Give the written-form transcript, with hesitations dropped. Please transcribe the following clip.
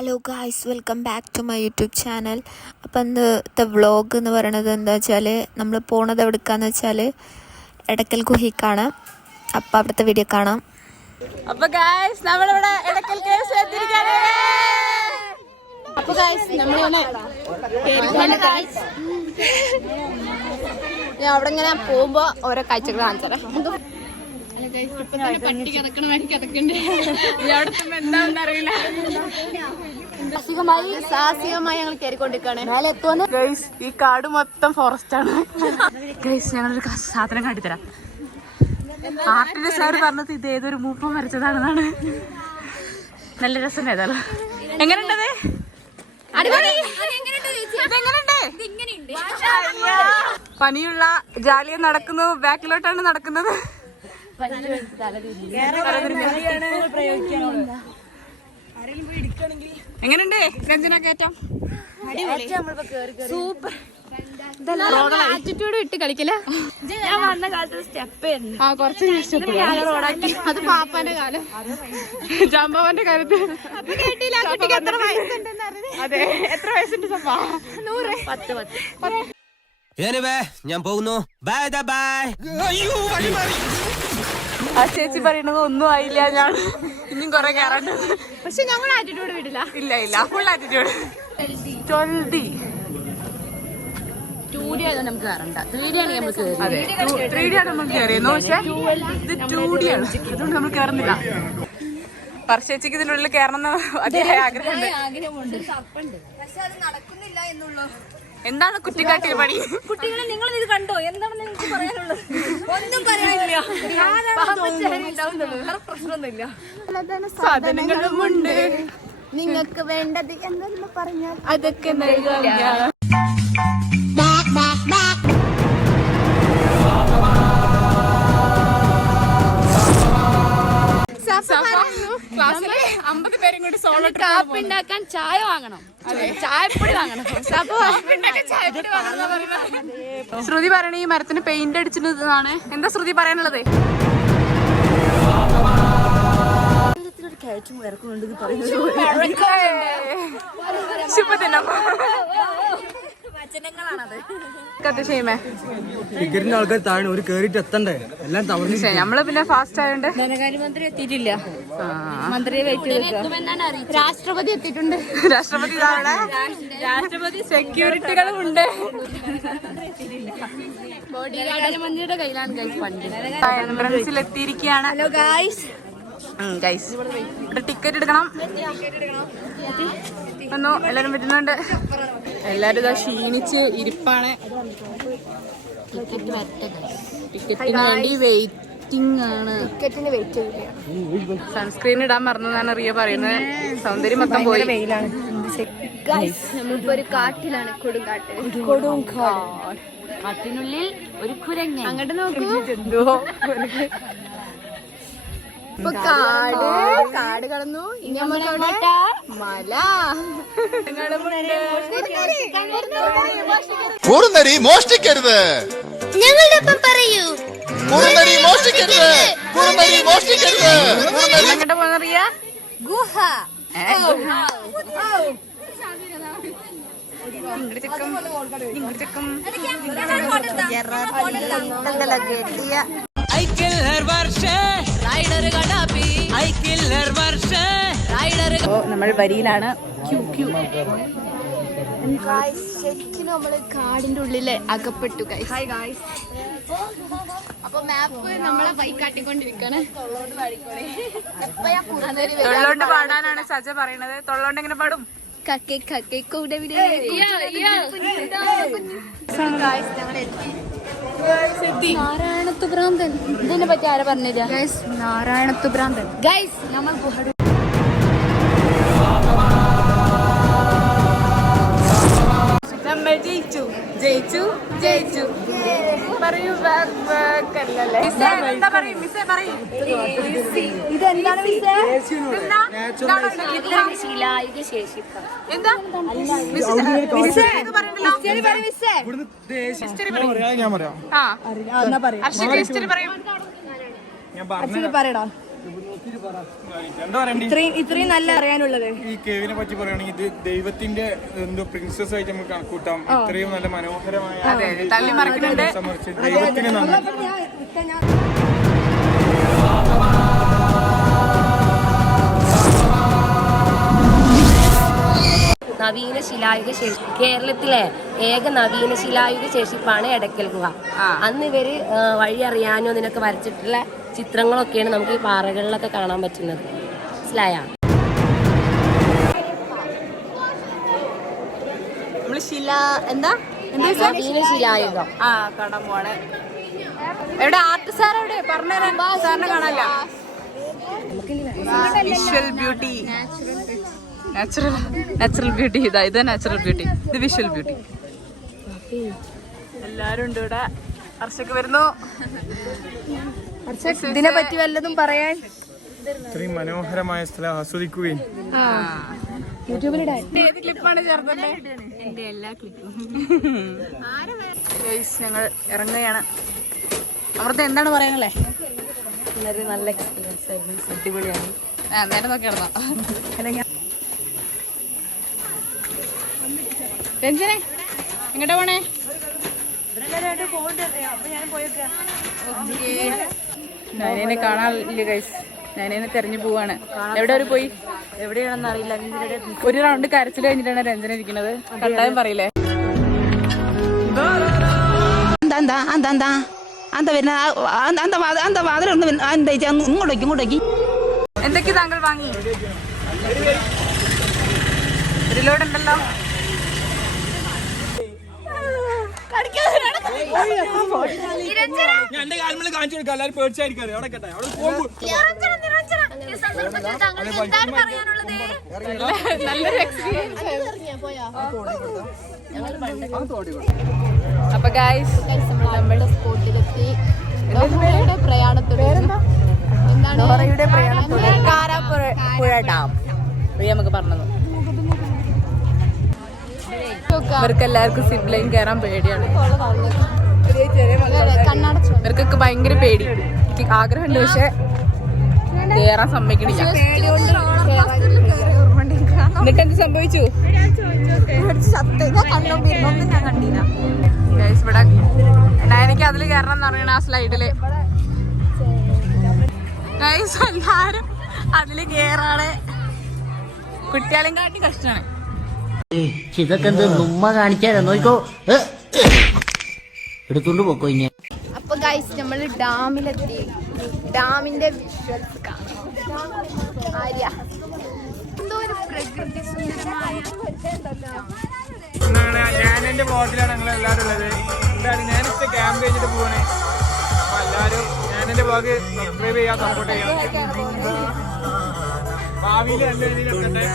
Hello guys, welcome back to my YouTube channel. അപ്പം ഇന്നത്തെ vlog എന്ന് പറയണത് എന്താ വെച്ചാൽ, നമ്മൾ പോണത് എവിടേക്കാന്ന് വെച്ചാൽ എടക്കൽ ഗുഹയ്ക്കാണ്. അപ്പം അവിടുത്തെ വീഡിയോ കാണാം. അപ്പൊ ഗായ്സ് നമ്മളിവിടെ എടക്കൽ കേവ്സ് എത്തിയിരിക്കുകയാണ്. അപ്പൊ ഗായ്സ് നമ്മളിവിടെ ഞാൻ അവിടെ ഇങ്ങനെ പോകുമ്പോ ഓരോ കാഴ്ചകൾ കാണിച്ചറ. പട്ടി കിടക്കണ എന്താണെന്ന് അറിയില്ല. സാഹസികമായി ഞങ്ങൾ കയറിക്കൊണ്ടിരിക്കുകയാണ്. ഗൈസ് ഈ കാട് മൊത്തം ഫോറസ്റ്റ് ആണ്. ഗൈസ് ഞങ്ങളൊരു സാധനം കാട്ടിത്തരാം. ആർട്ടിന്റെ സാർ പറഞ്ഞത് ഇത് ഏതൊരു മൂപ്പം വരച്ചതാണെന്നാണ്. നല്ല രസം ഏതാലോ. എങ്ങനെയുണ്ടത്? പനിയുള്ള ജാലിയ നടക്കുന്നു. ബാക്കിലോട്ടാണ് നടക്കുന്നത്. എങ്ങനെയുണ്ട് രഞ്ജന കയറ്റം? സൂപ്പർ. ആറ്റിറ്റ്യൂഡ് ഇട്ട് കളിക്കല. ഞാൻ വന്ന കാലത്ത് സ്റ്റെപ്പ് അത് പാപ്പാന്റെ കാലം, ജാമ്പവന്റെ കാലത്ത്. അതെ, എത്ര വയസ്സുണ്ട്? 10. ഞാൻ പോകുന്നു. ആ ചേച്ചി പറയണത് ഒന്നും ആയില്ല, ഞാൻ ഇനിയും കൊറേ കയറാണ്ട്. പക്ഷെ ഞങ്ങൾ ആറ്റിറ്റ്യൂഡ് വിടില്ല. ഇല്ല ഫുൾ ആറ്റിറ്റ്യൂഡ്. 12D 2D ആയതുകൊണ്ട് നമുക്ക് കയറണ്ട. 3D ആണ് നമ്മൾ കയറിയത്. 3D ആണ് നമ്മൾ കയറിയത്. പക്ഷെ ഇത് 2D ആണ്, അതുകൊണ്ട് നമ്മൾ കയറുന്നില്ല. പറശ്ശേച്ചിക്ക് ഇതിനുള്ളിൽ കയറണം അതിയായ ആഗ്രഹമുണ്ട്. പക്ഷെ അത് നടക്കുന്നില്ല എന്നുള്ളൂ. എന്താണ് കുറ്റിക്കാട്ടിൽ പണി? കുട്ടികളെ നിങ്ങൾ ഇത് കണ്ടോ? എന്താണെന്ന് എനിക്ക് പറയാനുള്ളത്? ഒന്നും പറയാനില്ല. പ്രശ്നമൊന്നുമില്ല. സാധനങ്ങളുമുണ്ട്. നിങ്ങൾക്ക് വേണ്ടത് എന്തെന്ന് പറഞ്ഞാൽ അതൊക്കെ നൽകാം. ക്ലാസ്സിൽ 50 പേരും കൂടി സോളോ കാപ്പി ഉണ്ടാക്കാൻ ചായ വാങ്ങണം. ചായപ്പൊടി വാങ്ങണം. ശ്രുതി പറയണ ഈ മരത്തിന് പെയിന്റ് അടിച്ചിട്ടാണ്. എന്താ ശ്രുതി പറയാനുള്ളത്? ആൾക്കാർ താഴെ ഒരു കേറിട്ട് എത്തണ്ടേ, എല്ലാം തവണ. നമ്മള് പിന്നെ ഫാസ്റ്റ് ആയോണ്ട് ധനകാര്യമന്ത്രി എത്തിയിട്ടില്ല. മന്ത്രിയെ രാഷ്ട്രപതി എത്തിയിട്ടുണ്ട്. രാഷ്ട്രപതി രാഷ്ട്രപതി സെക്യൂരിറ്റികളും ഉണ്ട്. ധനകാര്യമന്ത്രിയുടെ കയ്യിലാണ് എത്തിയിരിക്കുകയാണ്. Hello guys. ഇവിടെ ടിക്കറ്റ് എടുക്കണം. വന്നു, എല്ലാരും വരുന്നുണ്ട്. എല്ലാരും ഇതാ ക്ഷീണിച്ച് ഇരിപ്പാണ്. ടിക്കറ്റിന് വേണ്ടി വെയിറ്റിംഗ് ആണ്. സൺസ്ക്രീൻ ഇടാൻ മറന്നതാണ് റിയ പറയുന്നത്. സൗന്ദര്യം മൊത്തം പോയി. നമ്മളിപ്പോ ഒരു കാട്ടിലാണ്. കൊടുങ്കാട്. കാട്ടിനുള്ളിൽ ഒരു കുരങ്ങൻ. അങ്ങോട്ട് നോക്കൂ. ഇപ്പൊ കാട് കടന്നു. ഇനി നമുക്ക് മല. കുറുനരി മോഷ്ടിക്കരുത്. ഞങ്ങളുടെ ഒപ്പം പറയൂ. കുറുനരി മോഷ്ടിക്കരുത്. കുറുനരി മോഷ്ടിക്കരുത്. എങ്ങോട്ട് പോന്നറിയ? ഗുഹ. നമ്മൾ വരിയിലാണ്. ശരിക്കും നമ്മള് കാടിന്റെ ഉള്ളില് അകപ്പെട്ടു. അപ്പൊ മാപ്പ് നമ്മളെ വൈകാട്ടിക്കൊണ്ടിരിക്കാണ്. തൊള്ളോണ്ട് പാടാനാണ് സജ പറയണത്. തൊള്ളോണ്ട് എങ്ങനെ പാടും? നാരായണത്തു ഭ്രാന്തൻ. ഇതിനെ പറ്റി ആരാ പറഞ്ഞില്ല? നാരായണത്തു ഭ്രാന്തൻ. ഗൈസ് നമ്മൾ നമ്മൾ ജയിച്ചു പറയൂ. ഇതെന്താണ്? ഞാൻ പറയാം. ഇത്രയും നല്ല അറിയാനുള്ളത്. ഈ കേവിനെ പറ്റി പറയുകയാണെങ്കിൽ ഇത് ദൈവത്തിന്റെ എന്തോ പ്രിൻസസ് ആയിട്ട് നമുക്ക് കണക്കൂട്ടാം. ഇത്രയും നല്ല മനോഹരമായ തള്ളി മറിക്കുന്നുണ്ട്. ദൈവത്തിന് നന്ദി. നവീന ശിലായുഗ ശേഷി കേരളത്തിലെ ഏക നവീന ശിലായുഗ ശേഷിപ്പാണ് എടക്കൽ ഗുഹ. അന്ന് ഇവര് വഴി അറിയാനോ ഇതിനൊക്കെ വരച്ചിട്ടുള്ള ചിത്രങ്ങളൊക്കെയാണ് നമുക്ക് ഈ പാറകളിലൊക്കെ കാണാൻ പറ്റുന്നത്. മനസ്സിലായോ? നവീന ശിലായുഗം കാണാൻ പോവാണ്. എവിടെ ആർട്ട് സാർ എവിടെ പറഞ്ഞുതരാൻ സാറിനെ കാണാനില്ല. Visual beauty, natural beauty. ഇത് നാച്ചുറൽ ബ്യൂട്ടി, ഇത് വിഷ്വൽ ബ്യൂട്ടി. എല്ലാരും ഉണ്ട് ഇവിടെ. ഹർഷക്ക് വരുന്നു. ഇതിനെ പറ്റി വല്ലതും പറയാൻ? ഇത്രയും മനോഹരമായ സ്ഥലം ആസ്വദിക്കുകയും ഏത് ക്ലിപ്പാണ് ചേർത്തത്? എന്റെ എല്ലാ ക്ലിപ്പും. ഞങ്ങൾ ഇറങ്ങുകയാണ്. അവിടുത്തെ എന്താണ് പറയാനല്ലേ? നല്ല എക്സ്പീരിയൻസ് ആയിരുന്നു, അടിപൊളിയാണ്. നേരെ നോക്കി കിടന്നോ രഞ്ജനെ? എങ്ങോട്ടാ പോണേ? ഞാനേനെ കാണാനില്ല ഗൈസ്. ഞാനേനെ തെരഞ്ഞു പോവാണ്. എവിടെ ഒരു പോയി എവിടെയാണെന്ന് അറിയില്ല. ഒരു റൗണ്ട് കരച്ചിൽ കഴിഞ്ഞിട്ടാണ് രഞ്ജന ഇരിക്കുന്നത്. കണ്ടായും പറയില്ലേ? എന്തൊക്കെ താങ്കൾ വാങ്ങി? ഒരു ലോഡ് ഉണ്ടല്ലോ. എന്റെ കാൽമേൽ കാണിച്ചു കൊടുക്കാം. എല്ലാവരും പേടിച്ചായിരിക്കും. അവിടെ കേട്ടെ, അവിടെ പോകും. നല്ലൊരു എക്സ്പീരിയൻസ്. അപ്പൊ ഗൈസ് നമ്മുടെ സ്പോട്ടിലെത്തി. ഡോറയുടെ പ്രയാണത്തോടെ കാരാപ്പുഴ ഡാം നമുക്ക് പറഞ്ഞത്. ഇവർക്ക് എല്ലാവർക്കും സിപ്പ് ലൈൻ കയറാൻ പേടിയാണ്. ഇവർക്കൊക്കെ ഭയങ്കര പേടി. എനിക്ക് ആഗ്രഹമുണ്ട്, പക്ഷെ കേറാൻ സമ്മതിക്കണില്ല. എന്നിട്ട് എന്ത് സംഭവിച്ചു? ഇവിടെ എനിക്ക് അതില് കയറണം എന്ന് പറയണ ആ സ്ലൈഡില്. എല്ലാരും അതില് കേറാണ്. കുട്ടികളെയും കാട്ടി കഷ്ടാണ്. ഇതൊക്കെ എന്ത് ഉമ്മ കാണിച്ചാലോ? നോക്കോ, എടുത്തോണ്ട് പോക്കോ. ഇനി അപ്പൊ ഗൈസ് നമ്മള് ഡാമിലെത്തി. ഡാമിന്റെ വിഷ്വൽസ് കാണാം. ആര്യ എന്തോ ഒരു പ്രകൃതി സുന്ദരമായ ഞാൻ എന്റെ ബ്ലോഗിലാണ് ഞങ്ങൾ എല്ലാവരും ഉള്ളത്. എന്താണ് ഞാനിപ്പോ ക്യാമ്പ് കഴിഞ്ഞിട്ട് പോവാണ്. അപ്പൊ എല്ലാവരും ഞാൻ എന്റെ ബ്ലോഗ് സബ്സ്ക്രൈബ് ചെയ്യാൻ സപ്പോർട്ട് ചെയ്യാം. ഭാവിയിൽ നല്ല രീതിയിൽ എത്തട്ടെ.